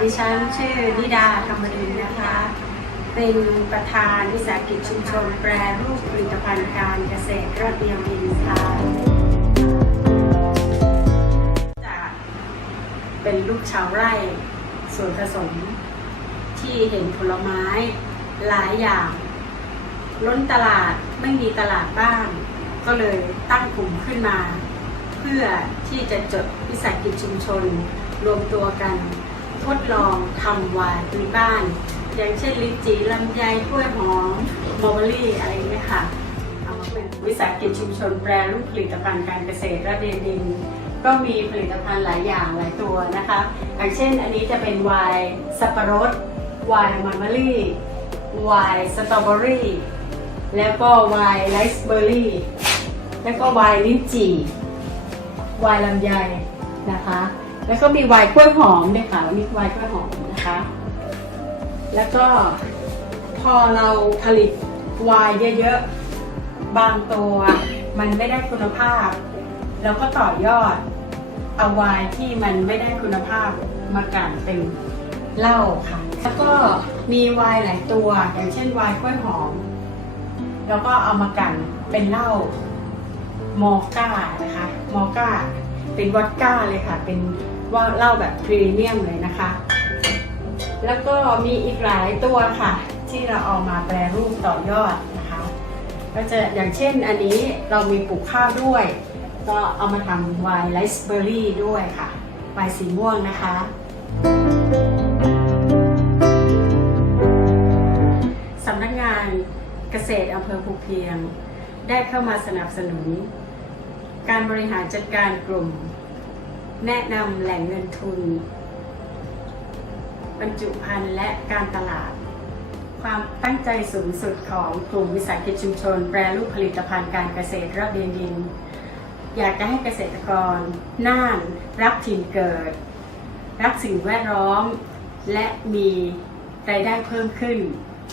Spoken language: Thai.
ดิฉันชื่อนิดาธรรมดินนะคะ เป็นประธานวิสาหกิจชุมชนแปรรูปผลิตภัณฑ์การเกษตรระเบียงดินค่ะจากเป็นลูกชาวไร่ส่วนผสมที่เห็นผลไม้หลายอย่าง ล้นตลาดไม่มีตลาดบ้าง ก็เลยตั้งกลุ่มขึ้นมา พื่อที่จะจดวิสาหกิจชุมชน รวมตัวกัน ทดลองทำไวน์พื้นบ้าน อย่างเช่นลิ้นจี่ลำไยกล้วยหอมมอเบอรี่อะไรเงี้ยค่ะเอาเป็นวิสาหกิจชุมชนแปรรูปผลิตภัณฑ์การเกษตรระเบียดิน ก็มีผลิตภัณฑ์หลายอย่างหลายตัวนะคะอย่างเช่นอันนี้จะเป็นวน์สับปะรดวน์มันเบอรี่วน์สตรอเบอรี่แล้วก็วน์ไรซ์เบอร์รี่แล้วก็วน์ลิ้นจี่ ไวน์ลำไยนะคะ แล้วก็มีไวน์กล้วยหอมด้วยค่ะมีไวน์กล้วยหอมนะคะ แล้วก็พอเราผลิตไวน์เยอะๆ บางตัวมันไม่ได้คุณภาพ เราก็ต่อยอดเอาไวน์ที่มันไม่ได้คุณภาพมากั่นเป็นเหล้าค่ะ แล้วก็มีไวน์หลายตัว อย่างเช่นไวน์กล้วยหอม แล้วก็เอามากั่นเป็นเหล้า มอก้านะคะ มอก้า เป็นวอดก้าเลยค่ะ เป็นว่าเหล้าแบบพรีเมียมเลยนะคะ แล้วก็มีอีกหลายตัวค่ะ ที่เราเอามาแปรรูปต่อยอดนะคะ ก็จะอย่างเช่นอันนี้เรามีปลูกข้าวด้วย ก็เอามาทำไวน์ไรซ์เบอร์รี่ด้วยค่ะไวน์สีม่วงนะคะสำนักงานเกษตรอำเภอภูเพียง ได้เข้ามาสนับสนุน การบริหารจัดการกลุ่ม แนะนำแหล่งเงินทุน บรรจุภัณฑ์และการตลาด ความตั้งใจสูงสุดของกลุ่มวิสาหกิจชุมชน แปรรูปผลิตภัณฑ์การเกษตรระเบียงดิน อยากจะให้เกษตรกร น่าน รักถิ่นเกิด รักสิ่งแวดล้อม และมีรายได้เพิ่มขึ้น